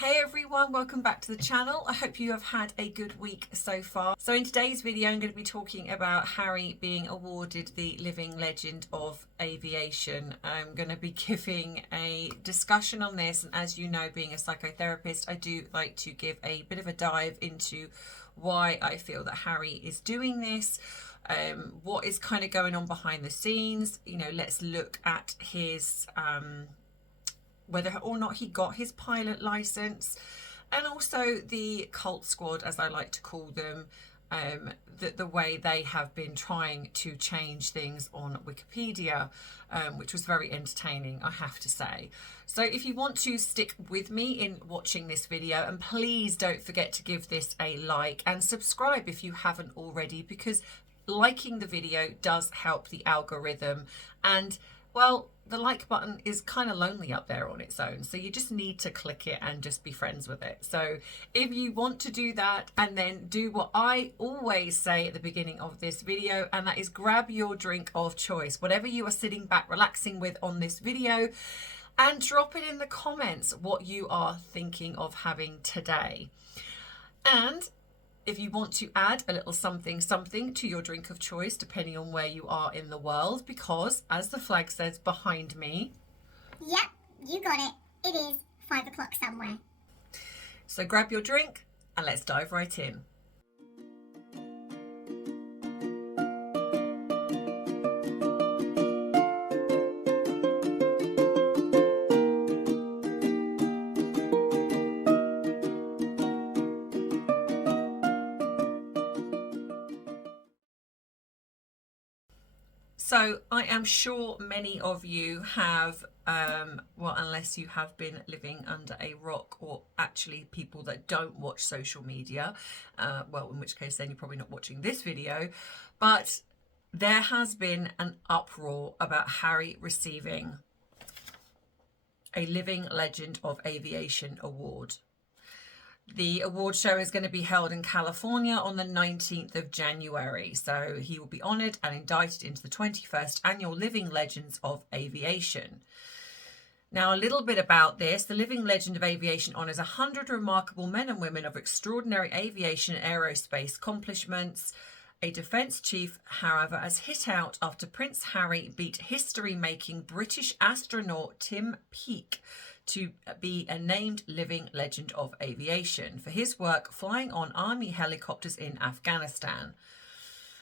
Hey everyone, welcome back to the channel. I hope you have had a good week so far. So in today's video, I'm going to be talking about Harry being awarded the Living Legend of Aviation. I'm going to be giving a discussion on this, and as you know, being a psychotherapist, I do like to give a bit of a dive into why I feel that Harry is doing this, what is kind of going on behind the scenes. You know, let's look at his whether or not he got his pilot license, and also the cult squad, as I like to call them, the way they have been trying to change things on Wikipedia, which was very entertaining, I have to say. So if you want to stick with me in watching this video, and please don't forget to give this a like and subscribe if you haven't already, because liking the video does help the algorithm, and well, the like button is kind of lonely up there on its own, so you just need to click it and just be friends with it. So if you want to do that, and then do what I always say at the beginning of this video, and that is grab your drink of choice, whatever you are sitting back relaxing with on this video, and drop it in the comments what you are thinking of having today. And if you want to add a little something to your drink of choice, depending on where you are in the world, because as the flag says behind me, yep, you got it. It is 5 o'clock somewhere. So grab your drink and let's dive right in. So I am sure many of you have, well, unless you have been living under a rock, or actually people that don't watch social media, well, in which case then you're probably not watching this video, but there has been an uproar about Harry receiving a Living Legend of Aviation award. The award show is going to be held in California on the 19th of January. So he will be honoured and indicted into the 21st Annual Living Legends of Aviation. Now, a little bit about this. The Living Legend of Aviation honours 100 remarkable men and women of extraordinary aviation and aerospace accomplishments. A defence chief, however, has hit out after Prince Harry beat history-making British astronaut Tim Peake to be a named Living Legend of Aviation for his work flying on army helicopters in Afghanistan.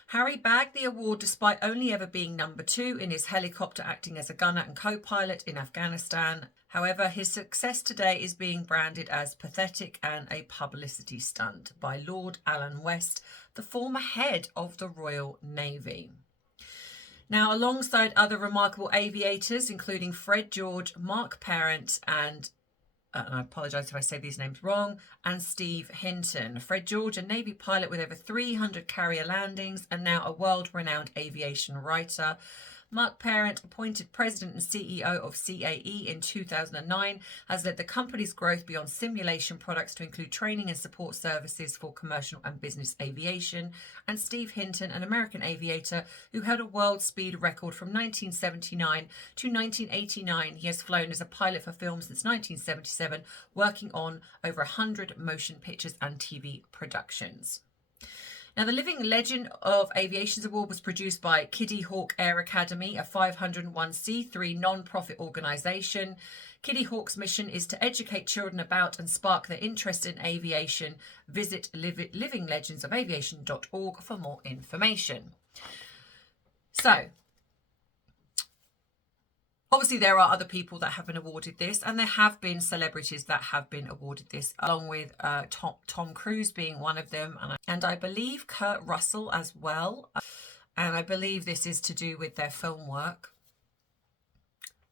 Harry bagged the award despite only ever being number 2 in his helicopter, acting as a gunner and co-pilot in Afghanistan. However, his success today is being branded as pathetic and a publicity stunt by Lord Alan West, the former head of the Royal Navy. Now, alongside other remarkable aviators, including Fred George, Mark Parent, and I apologise if I say these names wrong, and Steve Hinton. Fred George, a Navy pilot with over 300 carrier landings and now a world-renowned aviation writer. Mark Parent, appointed president and CEO of CAE in 2009, has led the company's growth beyond simulation products to include training and support services for commercial and business aviation. And Steve Hinton, an American aviator who held a world speed record from 1979 to 1989. He has flown as a pilot for film since 1977, working on over 100 motion pictures and TV productions. Now, the Living Legend of Aviation's award was produced by Kiddie Hawk Air Academy, a 501c3 non-profit organisation. Kiddie Hawk's mission is to educate children about and spark their interest in aviation. Visit livinglegendsofaviation.org for more information. So, obviously, there are other people that have been awarded this, and there have been celebrities that have been awarded this, along with Tom Cruise being one of them, and I believe Kurt Russell as well. And I believe this is to do with their film work.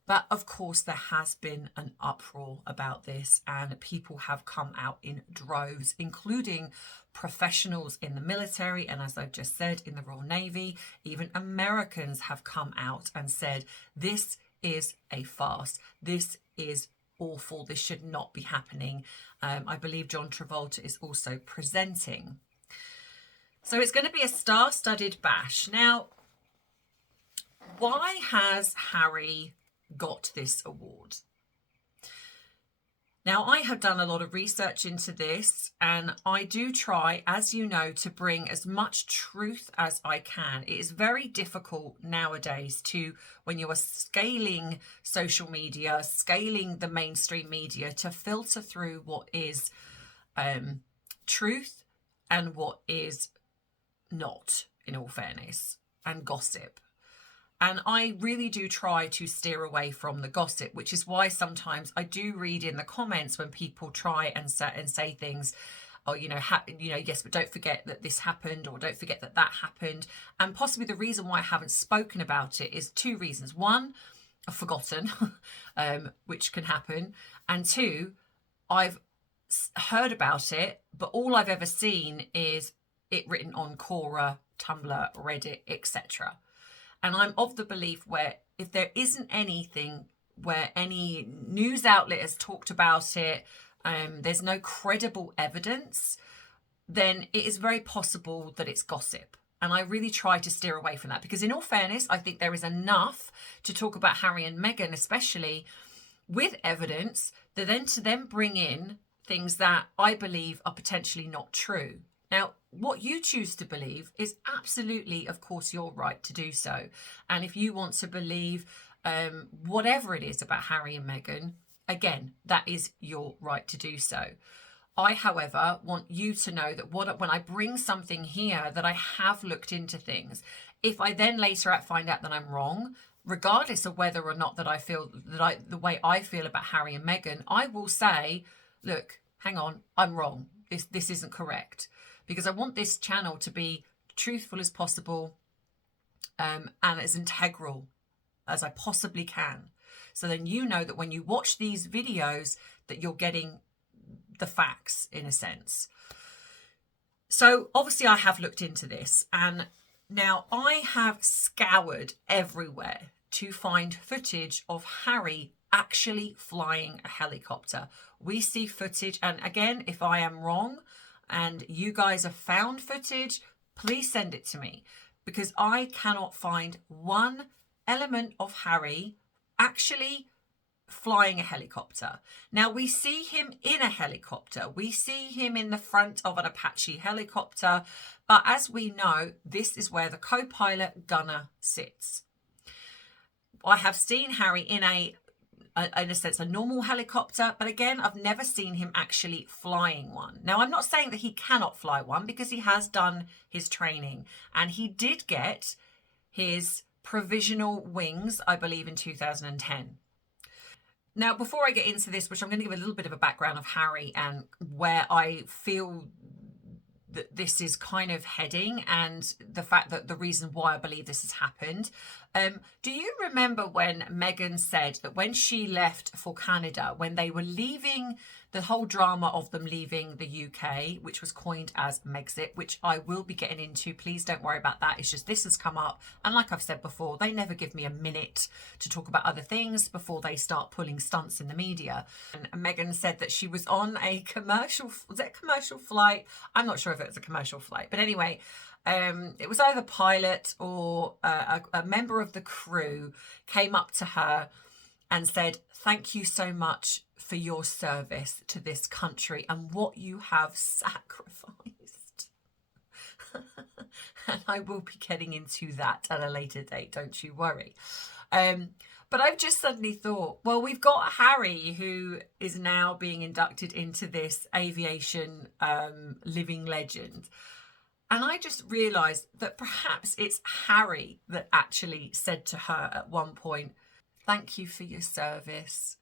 But of course, there has been an uproar about this, and people have come out in droves, including professionals in the military, and as I've just said, in the Royal Navy. Even Americans have come out and said, this is a farce. This is awful. This should not be happening. I believe John Travolta is also presenting. So it's going to be a star-studded bash. Now, why has Harry got this award? Now, I have done a lot of research into this, and I do try, as you know, to bring as much truth as I can. It is very difficult nowadays when you are scaling social media, scaling the mainstream media, to filter through what is truth and what is not, in all fairness, and gossip. And I really do try to steer away from the gossip, which is why sometimes I do read in the comments when people try and say things, oh, yes, but don't forget that this happened, or don't forget that that happened. And possibly the reason why I haven't spoken about it is two reasons. One, I've forgotten, which can happen. And two, I've heard about it, but all I've ever seen is it written on Quora, Tumblr, Reddit, etc. And I'm of the belief where if there isn't anything where any news outlet has talked about it, there's no credible evidence, then it is very possible that it's gossip. And I really try to steer away from that, because in all fairness, I think there is enough to talk about Harry and Meghan, especially with evidence, to then bring in things that I believe are potentially not true. Now, what you choose to believe is absolutely, of course, your right to do so. And if you want to believe whatever it is about Harry and Meghan, again, that is your right to do so. I, however, want you to know that when I bring something here, that I have looked into things. If I then later find out that I'm wrong, regardless of whether or not that I feel the way I feel about Harry and Meghan, I will say, look, hang on, I'm wrong. This isn't correct. Because I want this channel to be truthful as possible, and as integral as I possibly can. So then you know that when you watch these videos that you're getting the facts, in a sense. So obviously I have looked into this, and now I have scoured everywhere to find footage of Harry actually flying a helicopter. We see footage, and again, if I am wrong, and you guys have found footage, please send it to me, because I cannot find one element of Harry actually flying a helicopter. Now, we see him in a helicopter. We see him in the front of an Apache helicopter. But as we know, this is where the co-pilot gunner sits. I have seen Harry in a sense, a normal helicopter. But again, I've never seen him actually flying one. Now, I'm not saying that he cannot fly one, because he has done his training. And he did get his provisional wings, I believe, in 2010. Now, before I get into this, which I'm going to give a little bit of a background of Harry and where I feel that this is kind of heading, and the fact that the reason why I believe this has happened. Do you remember when Meghan said that when she left for Canada, when they were leaving, the whole drama of them leaving the UK, which was coined as Megxit, which I will be getting into. Please don't worry about that. It's just this has come up. And like I've said before, they never give me a minute to talk about other things before they start pulling stunts in the media. And Meghan said that she was on a commercial, was it a commercial flight? I'm not sure if it was a commercial flight. But anyway, it was either pilot or a member of the crew came up to her and said, "Thank you so much for your service to this country and what you have sacrificed." And I will be getting into that at a later date, don't you worry. But I've just suddenly thought, well, we've got Harry, who is now being inducted into this aviation living legend. And I just realised that perhaps it's Harry that actually said to her at one point, "Thank you for your service,"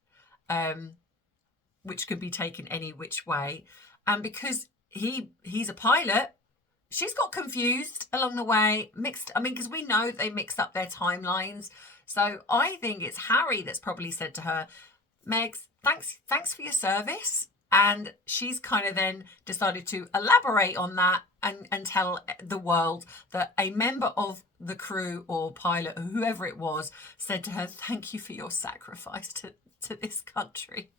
which could be taken any which way. And because he's a pilot, she's got confused along the way, because we know they mixed up their timelines. So I think it's Harry that's probably said to her, "Megs, thanks for your service." And she's kind of then decided to elaborate on that and tell the world that a member of the crew or pilot, or whoever it was, said to her, "Thank you for your sacrifice to this country."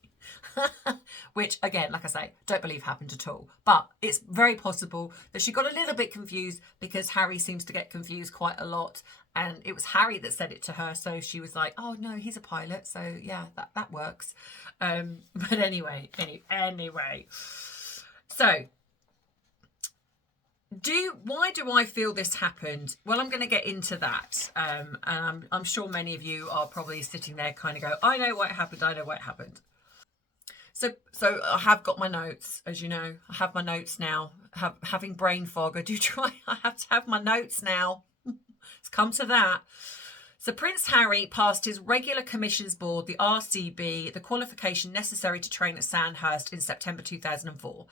Which, again, like I say, don't believe happened at all. But it's very possible that she got a little bit confused, because Harry seems to get confused quite a lot. And it was Harry that said it to her. So she was like, oh, no, he's a pilot. So, yeah, that works. But anyway. So, why do I feel this happened? Well, I'm going to get into that. And I'm sure many of you are probably sitting there kind of go, I know what happened. So I have got my notes, as you know. I have my notes now. Having brain fog, I have to have my notes now. It's come to that. So Prince Harry passed his regular commissions board, the RCB, the qualification necessary to train at Sandhurst in September 2004.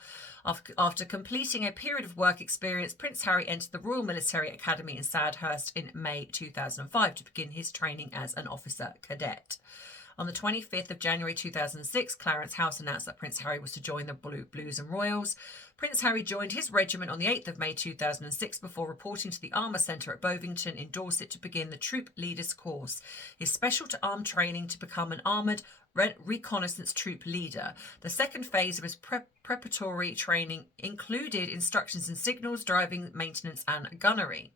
After completing a period of work experience, Prince Harry entered the Royal Military Academy in Sandhurst in May 2005 to begin his training as an officer cadet. On the 25th of January 2006, Clarence House announced that Prince Harry was to join the Blues and Royals. Prince Harry joined his regiment on the 8th of May 2006 before reporting to the Armour Centre at Bovington in Dorset to begin the Troop Leaders course, his special to arm training to become an armoured reconnaissance troop leader. The second phase of his preparatory training included instructions in signals, driving, maintenance and gunnery.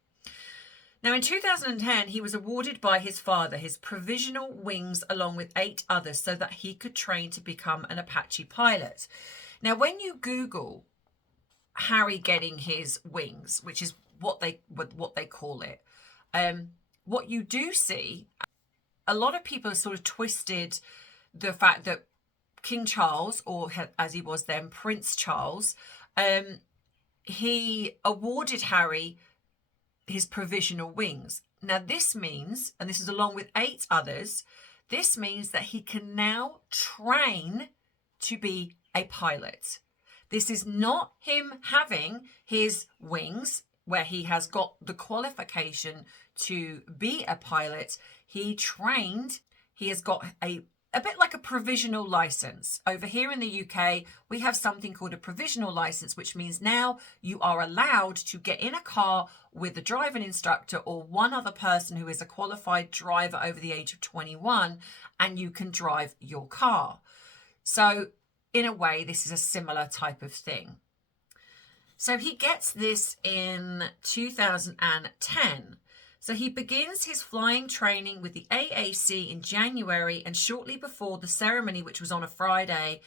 Now, in 2010, he was awarded by his father his provisional wings along with 8 others so that he could train to become an Apache pilot. Now, when you Google Harry getting his wings, which is what they call it, what you do see, a lot of people have sort of twisted the fact that King Charles, or as he was then, Prince Charles, he awarded Harry his provisional wings. Now this means, and this is along with 8 others, this means that he can now train to be a pilot. This is not him having his wings where he has got the qualification to be a pilot. He trained, he has got a bit like a provisional license. Over here in the UK, we have something called a provisional license, which means now you are allowed to get in a car with a driving instructor or one other person who is a qualified driver over the age of 21, and you can drive your car. So in a way, this is a similar type of thing. So he gets this in 2010. So he begins his flying training with the AAC in January, and shortly before the ceremony, which was on a Friday,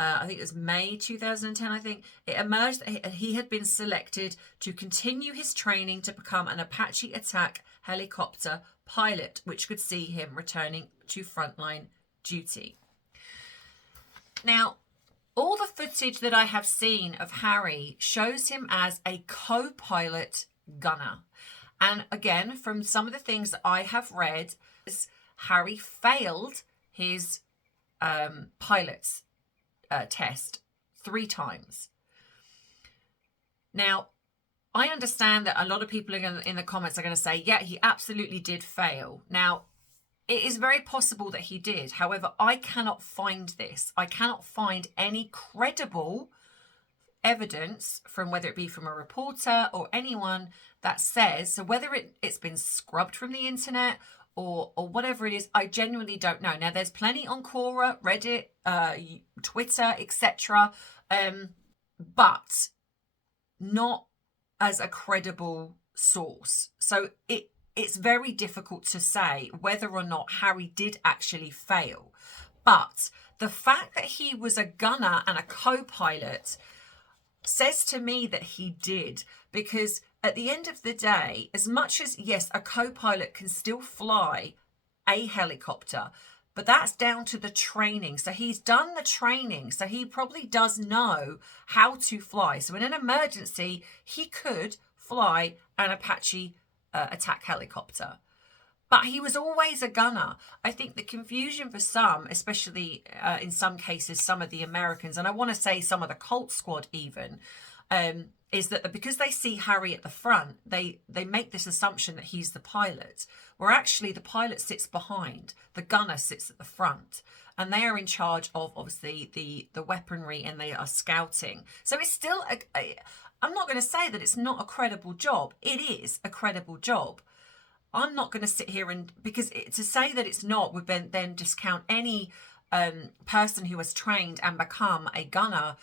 I think it was May 2010, it emerged that he had been selected to continue his training to become an Apache attack helicopter pilot, which could see him returning to frontline duty. Now, all the footage that I have seen of Harry shows him as a co-pilot gunner. And again, from some of the things that I have read, Harry failed his pilot's test 3 times. Now, I understand that a lot of people in the comments are going to say, yeah, he absolutely did fail. Now, it is very possible that he did. However, I cannot find this. I cannot find any credible evidence from whether it be from a reporter or anyone that says, so whether it's been scrubbed from the internet or whatever it is, I genuinely don't know. Now, there's plenty on Quora, Reddit, Twitter, etc., but not as a credible source. So it's very difficult to say whether or not Harry did actually fail. But the fact that he was a gunner and a co-pilot says to me that he did, because at the end of the day, as much as, yes, a co-pilot can still fly a helicopter, but that's down to the training. So he's done the training, so he probably does know how to fly. So in an emergency, he could fly an Apache attack helicopter. But he was always a gunner. I think the confusion for some, especially in some cases, some of the Americans, and I want to say some of the Colt Squad even, is that because they see Harry at the front, they make this assumption that he's the pilot, where actually the pilot sits behind, the gunner sits at the front, and they are in charge of, obviously, the weaponry, and they are scouting. So it's still, I'm not going to say that it's not a credible job. It is a credible job. I'm not going to sit here because to say that it's not would then discount any person who has trained and become a gunner,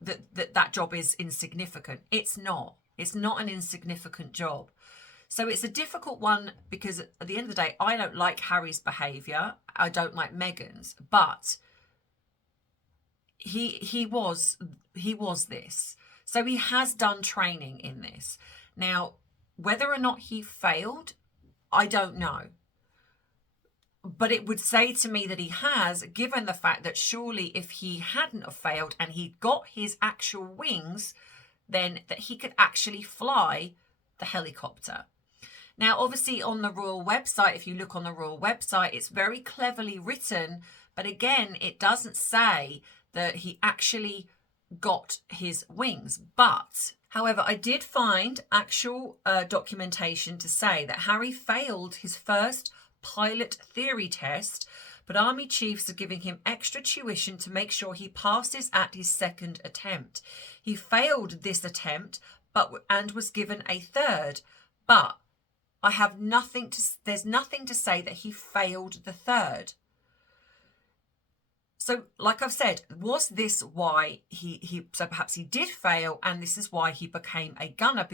that job is insignificant. It's not. It's not an insignificant job. So it's a difficult one because at the end of the day, I don't like Harry's behaviour. I don't like Meghan's, but he was this. So he has done training in this. Now, whether or not he failed, I don't know. But it would say to me that he has, given the fact that surely if he hadn't have failed and he got his actual wings, then that he could actually fly the helicopter. Now, obviously on the royal website, if you look on the royal website, it's very cleverly written. But again, it doesn't say that he actually got his wings. But, however, I did find actual documentation to say that Harry failed his first pilot theory test, but army chiefs are giving him extra tuition to make sure he passes at his second attempt. He failed this attempt and was given a third, but there's nothing to say that he failed the third. So like I've said, was this why so perhaps he did fail and this is why he became a gunner?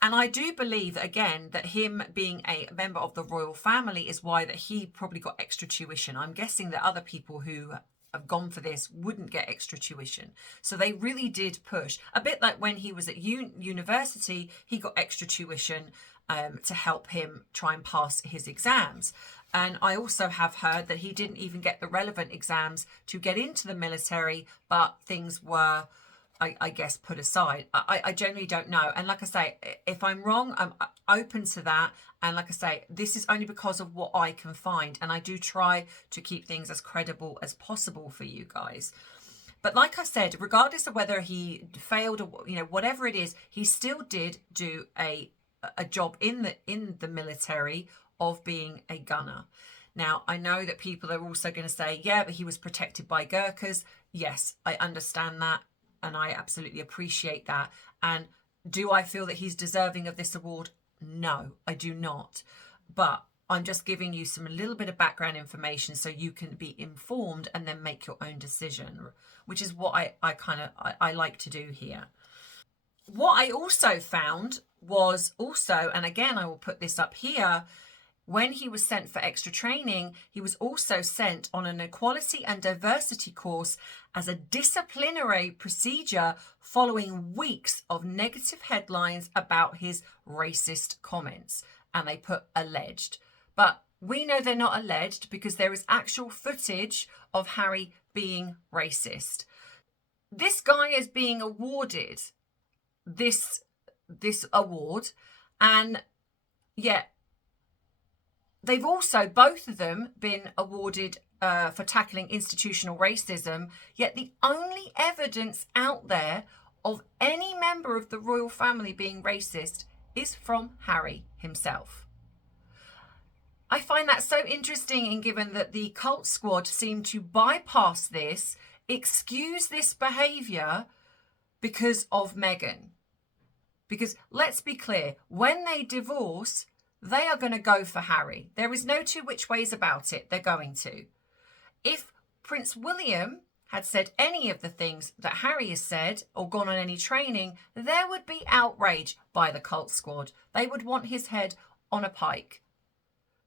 And I do believe, again, that him being a member of the royal family is why that he probably got extra tuition. I'm guessing that other people who have gone for this wouldn't get extra tuition. So they really did push. A bit like when he was at university, he got extra tuition to help him try and pass his exams. And I also have heard that he didn't even get the relevant exams to get into the military, but things were, I guess, put aside. I generally don't know. And like I say, if I'm wrong, I'm open to that. And like I say, this is only because of what I can find. And I do try to keep things as credible as possible for you guys. But like I said, regardless of whether he failed or, whatever it is, he still did do a job in the military of being a gunner. Now, I know that people are also going to say, yeah, but he was protected by Gurkhas. Yes, I understand that. And I absolutely appreciate that. And do I feel that he's deserving of this award? No, I do not. But I'm just giving you some little bit of background information so you can be informed and then make your own decision, which is what I like to do here. What I also found was also, and again, I will put this up here, when he was sent for extra training, he was also sent on an equality and diversity course as a disciplinary procedure following weeks of negative headlines about his racist comments. And they put alleged. But we know they're not alleged because there is actual footage of Harry being racist. This guy is being awarded this award, and yet they've also, both of them, been awarded for tackling institutional racism, yet the only evidence out there of any member of the royal family being racist is from Harry himself. I find that so interesting, and given that the cult squad seem to bypass this, excuse this behaviour because of Meghan. Because let's be clear, when they divorce, they are going to go for Harry. There is no two which ways about it. They're going to. If Prince William had said any of the things that Harry has said or gone on any training, there would be outrage by the cult squad. They would want his head on a pike.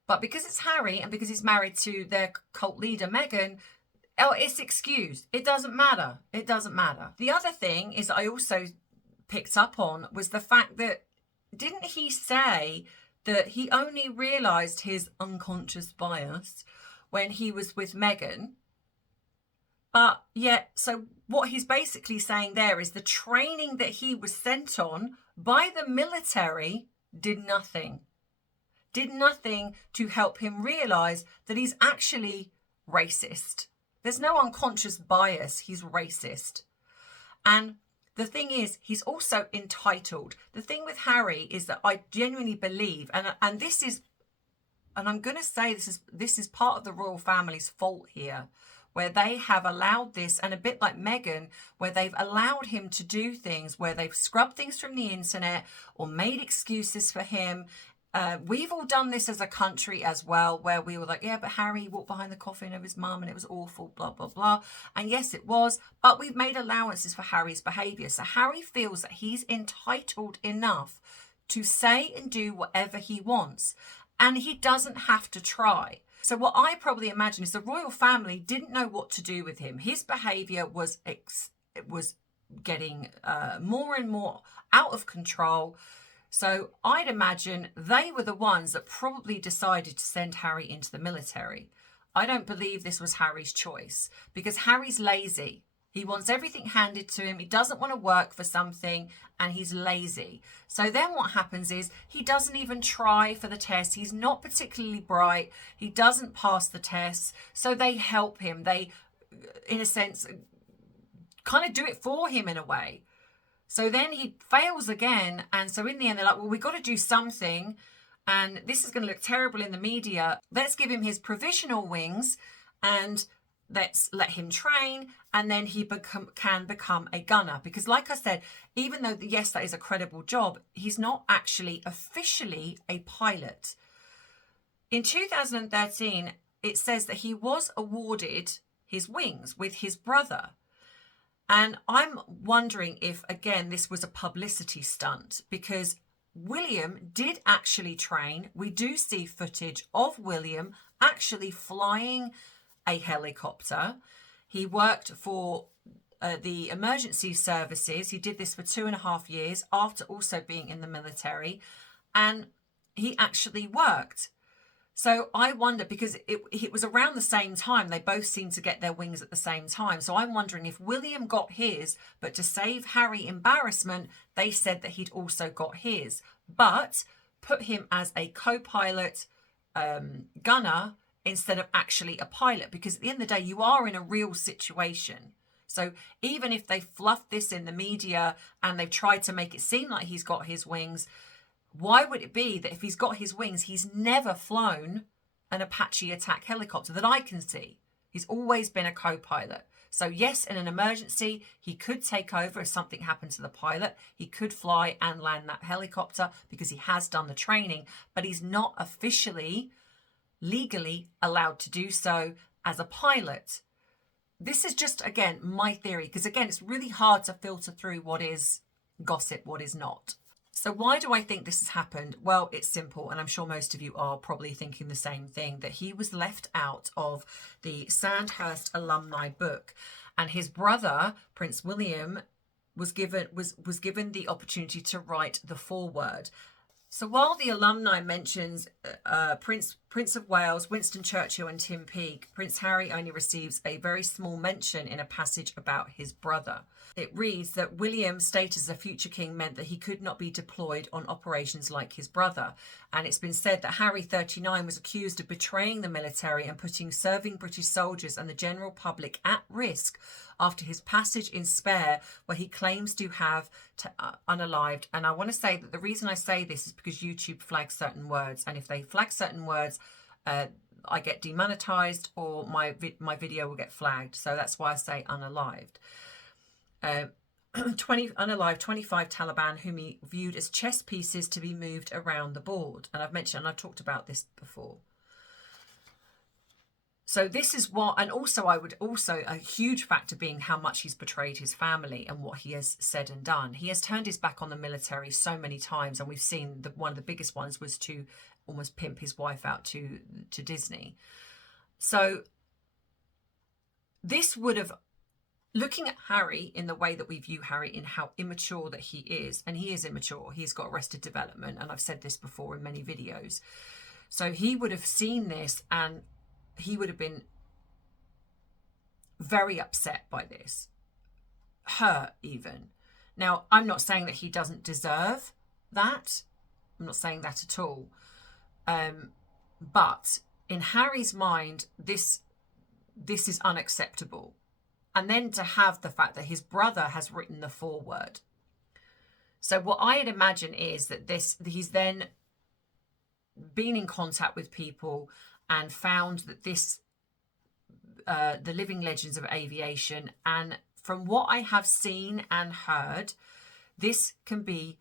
But because it's Harry and because he's married to their cult leader, Meghan, it's excused. It doesn't matter. It doesn't matter. The other thing is I also picked up on was the fact that, didn't he say that he only realised his unconscious bias when he was with Meghan? But yet, so what he's basically saying there is the training that he was sent on by the military did nothing to help him realise that he's actually racist. There's no unconscious bias, he's racist. And the thing is, he's also entitled. The thing with Harry is that I genuinely believe, and this is, and I'm going to say this is part of the royal family's fault here, where they have allowed this, and a bit like Meghan, where they've allowed him to do things, where they've scrubbed things from the internet or made excuses for him. We've all done this as a country as well, where we were like, yeah, but Harry walked behind the coffin of his mum and it was awful, blah, blah, blah. And yes, it was, but we've made allowances for Harry's behaviour. So Harry feels that he's entitled enough to say and do whatever he wants, and he doesn't have to try. So what I probably imagine is the royal family didn't know what to do with him. His behaviour was getting more and more out of control. So I'd imagine they were the ones that probably decided to send Harry into the military. I don't believe this was Harry's choice, because Harry's lazy. He wants everything handed to him. He doesn't want to work for something, and he's lazy. So then what happens is he doesn't even try for the test. He's not particularly bright. He doesn't pass the tests. So they help him. They, in a sense, kind of do it for him in a way. So then he fails again. And so in the end, they're like, well, we've got to do something. And this is going to look terrible in the media. Let's give him his provisional wings and let's let him train, and then he can become a gunner. Because like I said, even though, yes, that is a credible job, he's not actually officially a pilot. In 2013, it says that he was awarded his wings with his brother. And I'm wondering if, again, this was a publicity stunt, because William did actually train. We do see footage of William actually flying a helicopter. He worked for the emergency services. He did this for 2.5 years after also being in the military, and he actually worked. So I wonder, because it was around the same time, they both seemed to get their wings at the same time. So I'm wondering if William got his, but to save Harry embarrassment, they said that he'd also got his, but put him as a co-pilot gunner instead of actually a pilot, because at the end of the day, you are in a real situation. So even if they fluffed this in the media and they've tried to make it seem like he's got his wings, why would it be that if he's got his wings, he's never flown an Apache attack helicopter that I can see? He's always been a co-pilot. So yes, in an emergency, he could take over if something happened to the pilot. He could fly and land that helicopter because he has done the training, but he's not officially legally allowed to do so as a pilot. This is just, again, my theory, because again, it's really hard to filter through what is gossip, what is not. So why do I think this has happened? Well, it's simple, and I'm sure most of you are probably thinking the same thing, that he was left out of the Sandhurst alumni book, and his brother, Prince William, was given the opportunity to write the foreword. So while the alumni mentions Prince of Wales, Winston Churchill and Tim Peake, Prince Harry only receives a very small mention in a passage about his brother. It reads that William's status as a future king meant that he could not be deployed on operations like his brother. And it's been said that Harry, 39, was accused of betraying the military and putting serving British soldiers and the general public at risk after his passage in Spare, where he claims to have unalived. And I want to say that the reason I say this is because YouTube flags certain words. And if they flag certain words, I get demonetized, or my video will get flagged. So that's why I say unalived. 25 Taliban whom he viewed as chess pieces to be moved around the board. And I've talked about this before. So this is what, and also a huge factor being how much he's betrayed his family and what he has said and done. He has turned his back on the military so many times, and we've seen one of the biggest ones was to almost pimp his wife out to Disney. So this would have, looking at Harry in the way that we view Harry, in how immature that he is, and he is immature, he's got arrested development, and I've said this before in many videos. So he would have seen this and he would have been very upset by this, hurt even. Now, I'm not saying that he doesn't deserve that. I'm not saying that at all. But in Harry's mind, this is unacceptable. And then to have the fact that his brother has written the foreword. So what I'd imagine is that he's then been in contact with people and found that the living legends of aviation, and from what I have seen and heard, this can be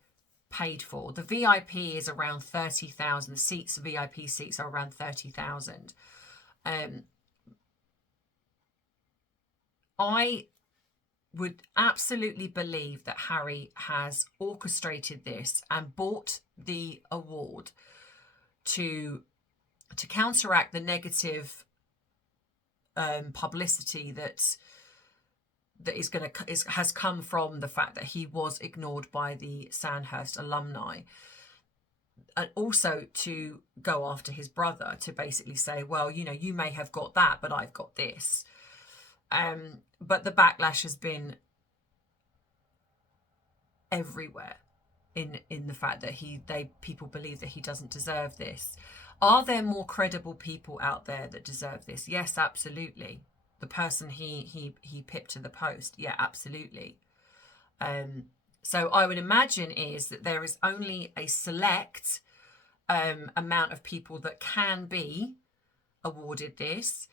paid for. The VIP is around 30,000. The seats, VIP seats, are around 30,000. I would absolutely believe that Harry has orchestrated this and bought the award to counteract the negative publicity that has come from the fact that he was ignored by the Sandhurst alumni, and also to go after his brother, to basically say, well, you know, you may have got that, but I've got this. But the backlash has been everywhere in the fact that people believe that he doesn't deserve this. Are there more credible people out there that deserve this? Yes, absolutely. The person he pipped to the post, yeah, absolutely. So I would imagine is that there is only a select amount of people that can be awarded this,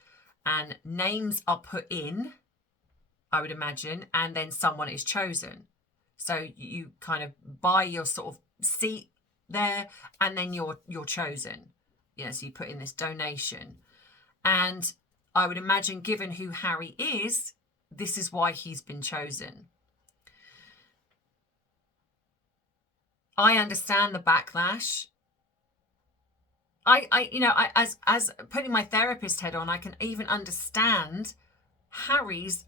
and names are put in, I would imagine, and then someone is chosen. So you kind of buy your sort of seat there, and then you're chosen. Yeah, so you put in this donation. And I would imagine, given who Harry is, this is why he's been chosen. I understand the backlash. As putting my therapist head on, I can even understand Harry's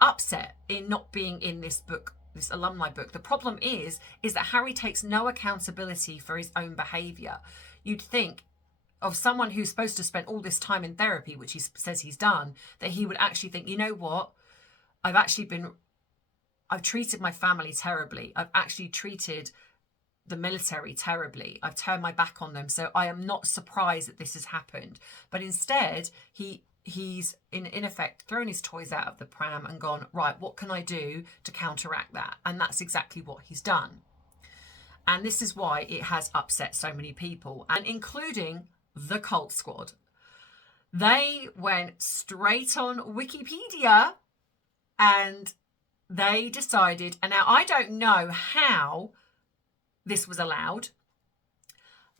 upset in not being in this book, this alumni book. The problem is that Harry takes no accountability for his own behaviour. You'd think of someone who's supposed to spend all this time in therapy, which he says he's done, that he would actually think, you know what, I've treated my family terribly. I've actually treated the military terribly. I've turned my back on them. So I am not surprised that this has happened. But instead, he's in effect thrown his toys out of the pram and gone, right, what can I do to counteract that? And that's exactly what he's done. And this is why it has upset so many people, and including the Cult Squad. They went straight on Wikipedia and they decided, and now I don't know how this was allowed,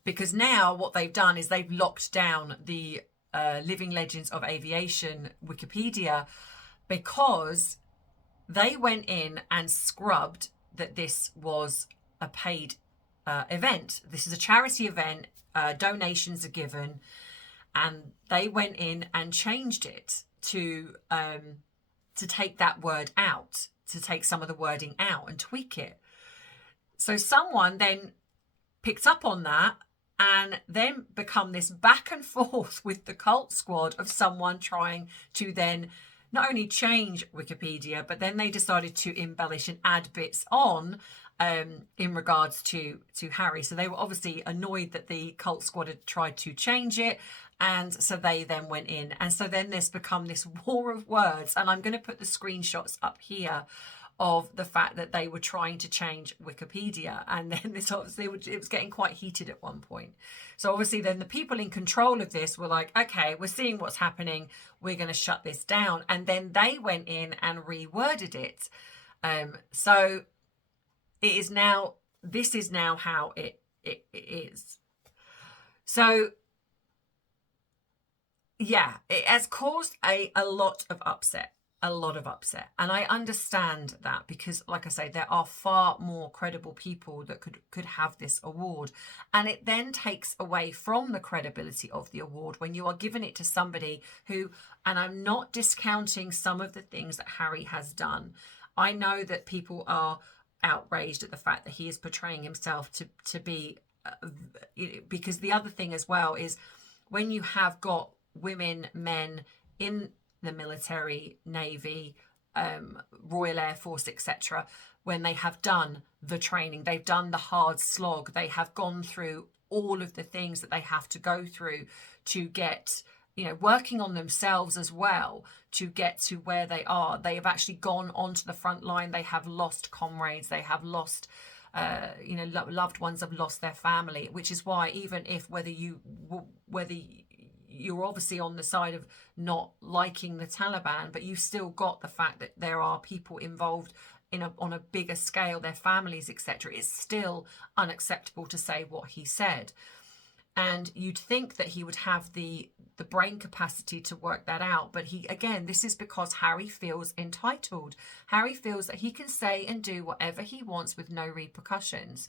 because now what they've done is they've locked down the Living Legends of Aviation Wikipedia, because they went in and scrubbed that this was a paid event. This is a charity event. Donations are given, and they went in and changed it to take that word out, to take some of the wording out and tweak it. So someone then picked up on that and then become this back and forth with the Cult Squad of someone trying to then not only change Wikipedia, but then they decided to embellish and add bits on in regards to Harry. So they were obviously annoyed that the Cult Squad had tried to change it. And so they then went in. And so then there's become this war of words. And I'm going to put the screenshots up here of the fact that they were trying to change Wikipedia. And then this obviously, it was getting quite heated at one point. So obviously then the people in control of this were like, okay, we're seeing what's happening. We're going to shut this down. And then they went in and reworded it. So it is now, this is now how it is. So yeah, it has caused a lot of upset. And I understand that, because like I say, there are far more credible people that could have this award, and it then takes away from the credibility of the award when you are giving it to somebody who, and I'm not discounting some of the things that Harry has done. I know that people are outraged at the fact that he is portraying himself to be because the other thing as well is when you have got women, men in the military, navy, Royal Air Force, etc., when they have done the training, they've done the hard slog, they have gone through all of the things that they have to go through to get, working on themselves as well to get to where they are. They have actually gone onto the front line. They have lost comrades. They have lost, loved ones have lost their family, which is why even if whether you're obviously on the side of not liking the Taliban, but you've still got the fact that there are people involved on a bigger scale, their families, etc. It's still unacceptable to say what he said. And you'd think that he would have the brain capacity to work that out. But this is because Harry feels entitled. Harry feels that he can say and do whatever he wants with no repercussions.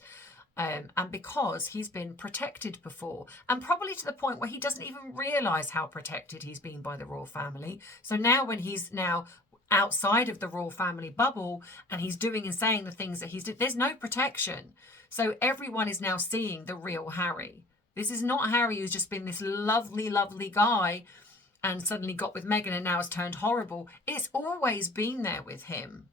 And because he's been protected before, and probably to the point where he doesn't even realise how protected he's been by the royal family. So now when he's now outside of the royal family bubble and he's doing and saying the things that he's doing, there's no protection. So everyone is now seeing the real Harry. This is not Harry who's just been this lovely, lovely guy and suddenly got with Meghan and now has turned horrible. It's always been there with him.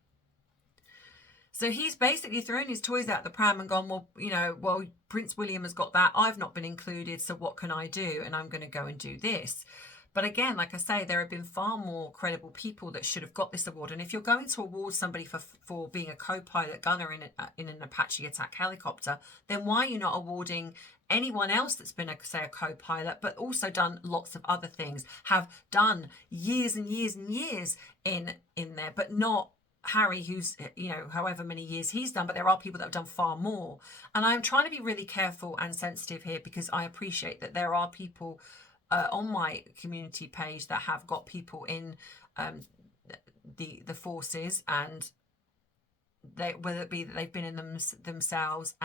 So he's basically thrown his toys out the pram and gone, well, Prince William has got that. I've not been included, so what can I do? And I'm going to go and do this. But again, like I say, there have been far more credible people that should have got this award. And if you're going to award somebody for being a co-pilot gunner in an Apache attack helicopter, then why are you not awarding anyone else that's been, say, a co-pilot, but also done lots of other things, have done years and years and years in there, but not Harry, who's, however many years he's done, but there are people that have done far more. And I'm trying to be really careful and sensitive here because I appreciate that there are people on my community page that have got people in the forces, and whether it be that they've been in them themselves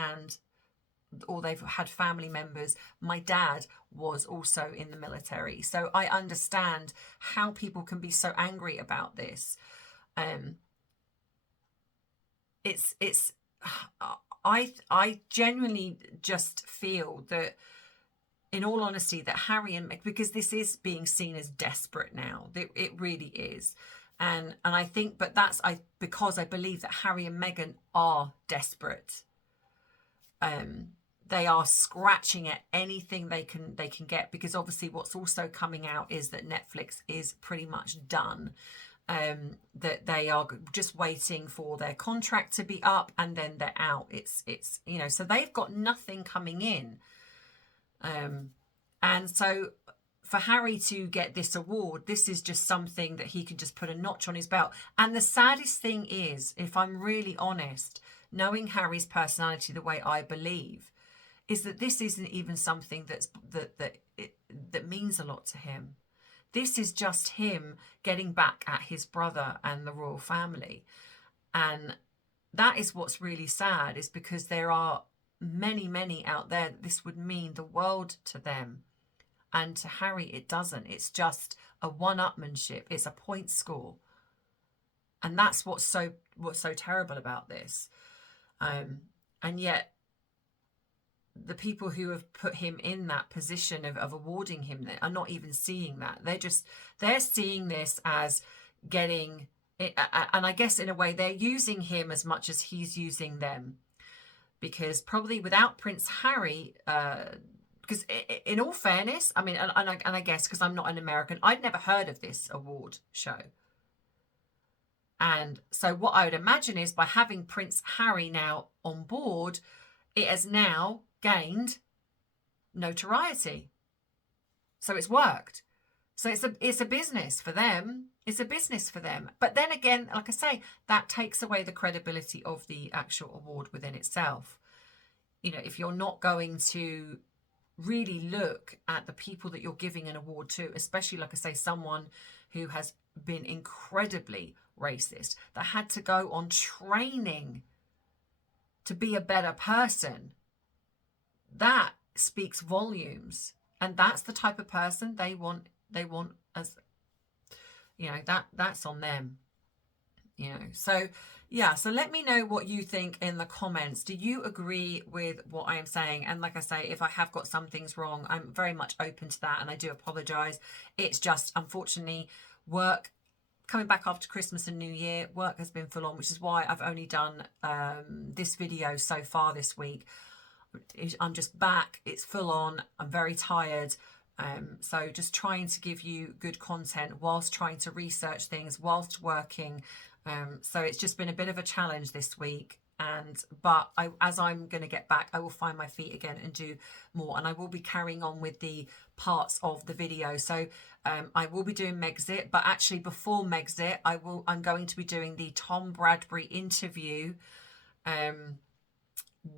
or they've had family members. My dad was also in the military, so I understand how people can be so angry about this. I genuinely just feel that, in all honesty, that Harry and Meghan, because this is being seen as desperate now, it really is. And I think, but because I believe that Harry and Meghan are desperate. They are scratching at anything they can get, because obviously what's also coming out is that Netflix is pretty much done. That they are just waiting for their contract to be up and then they're out. It's so they've got nothing coming in. And so for Harry to get this award, this is just something that he can just put a notch on his belt. And the saddest thing is, if I'm really honest, knowing Harry's personality the way I believe, is that this isn't even something that means a lot to him. This is just him getting back at his brother and the royal family. And that is what's really sad, is because there are many, many out there that this would mean the world to them. And to Harry, it doesn't. It's just a one-upmanship. It's a point score. And that's what's so terrible about this. And yet, the people who have put him in that position of awarding him are not even seeing that. They're seeing this as getting it, and I guess in a way they're using him as much as he's using them, because probably without Prince Harry, because in all fairness, I mean, and I guess because I'm not an American, I'd never heard of this award show. And so what I would imagine is, by having Prince Harry now on board, it has now gained notoriety. So it's worked. So it's a business for them. It's a business for them. But then again, like I say, that takes away the credibility of the actual award within itself. If you're not going to really look at the people that you're giving an award to, especially, like I say, someone who has been incredibly racist, that had to go on training to be a better person, that speaks volumes. And that's the type of person they want as, that's on them, So yeah, so let me know what you think in the comments. Do you agree with what I am saying? And like I say, if I have got some things wrong, I'm very much open to that, and I do apologize. It's just, unfortunately, work coming back after Christmas and New Year, work has been full on, which is why I've only done this video so far this week. I'm just back, it's full on, I'm very tired. So just trying to give you good content whilst trying to research things, whilst working. So it's just been a bit of a challenge this week. But as I'm going to get back, I will find my feet again and do more. And I will be carrying on with the parts of the video. So I will be doing Megxit, but actually before Megxit, I'm going to be doing the Tom Bradbury interview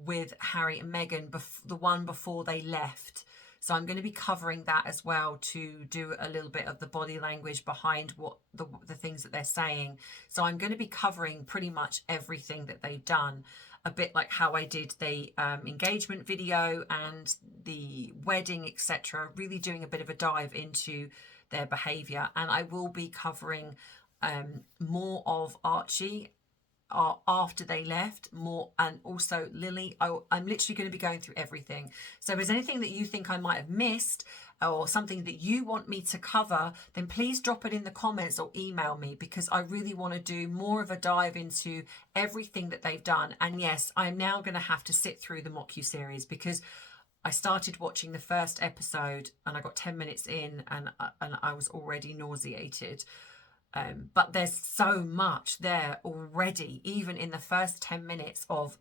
with Harry and Meghan, the one before they left. So I'm going to be covering that as well, to do a little bit of the body language behind what the things that they're saying. So I'm going to be covering pretty much everything that they've done, a bit like how I did the engagement video and the wedding, etc. Really doing a bit of a dive into their behavior. And I will be covering more of Archie after they left, more, and also Lily. I'm literally going to be going through everything. So if there's anything that you think I might have missed or something that you want me to cover, then please drop it in the comments or email me, because I really want to do more of a dive into everything that they've done. And yes, I'm now going to have to sit through the MockU because I started watching the first episode and I got 10 minutes in and I was already nauseated. But there's so much there already, even in the first 10 minutes of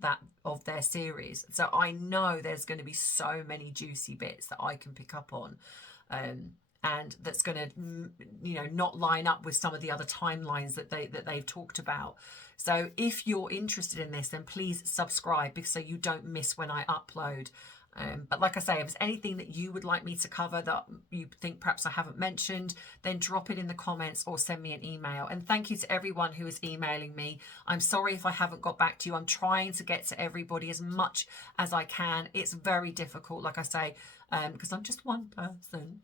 their series. So I know there's going to be so many juicy bits that I can pick up on, and that's going to, not line up with some of the other timelines that they've talked about. So if you're interested in this, then please subscribe, because so you don't miss when I upload. But like I say, if there's anything that you would like me to cover that you think perhaps I haven't mentioned, then drop it in the comments or send me an email. And thank you to everyone who is emailing me. I'm sorry if I haven't got back to you. I'm trying to get to everybody as much as I can. It's very difficult, like I say, because I'm just one person.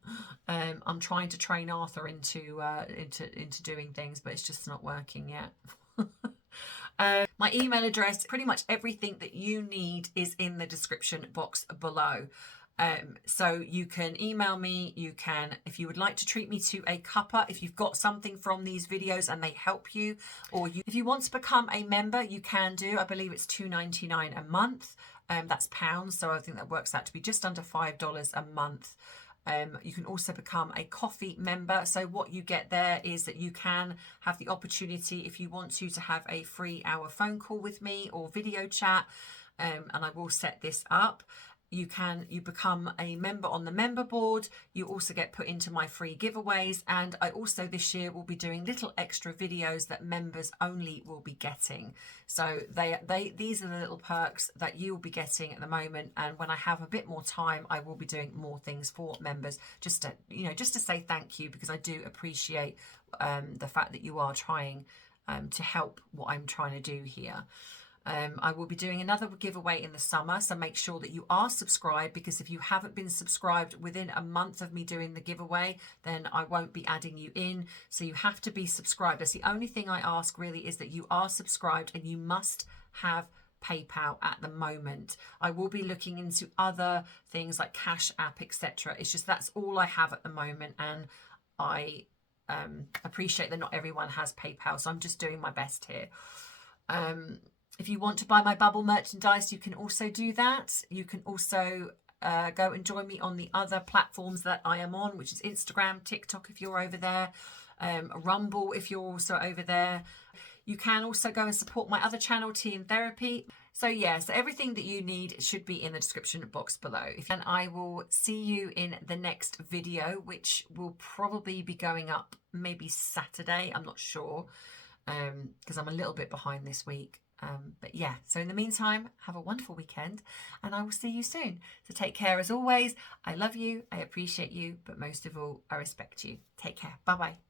I'm trying to train Arthur into doing things, but it's just not working yet. My email address, pretty much everything that you need is in the description box below. So you can email me, you can, if you would like to treat me to a CUPPA, if you've got something from these videos and they help you, or if you want to become a member, you can do. I believe it's $2.99 a month. That's pounds, so I think that works out to be just under $5 a month. You can also become a coffee member. So what you get there is that you can have the opportunity, if you want to have a free hour phone call with me or video chat, and I will set this up. You become a member on the member board. You also get put into my free giveaways, and I also this year will be doing little extra videos that members only will be getting. So these are the little perks that you will be getting at the moment, and when I have a bit more time, I will be doing more things for members, just to say thank you, because I do appreciate the fact that you are trying to help what I'm trying to do here. I will be doing another giveaway in the summer, so make sure that you are subscribed, because if you haven't been subscribed within a month of me doing the giveaway, then I won't be adding you in. So you have to be subscribed. That's the only thing I ask really, is that you are subscribed, and you must have PayPal at the moment. I will be looking into other things like Cash App, etc. It's just that's all I have at the moment, and I appreciate that not everyone has PayPal, so I'm just doing my best here. If you want to buy my bubble merchandise, you can also do that. You can also go and join me on the other platforms that I am on, which is Instagram, TikTok if you're over there, Rumble if you're also over there. You can also go and support my other channel, Tea and Therapy. So yeah, so everything that you need should be in the description box below. And I will see you in the next video, which will probably be going up maybe Saturday. I'm not sure, because I'm a little bit behind this week. But yeah, so in the meantime, have a wonderful weekend, and I will see you soon. So take care as always. I love you, I appreciate you, but most of all, I respect you. Take care. Bye-bye.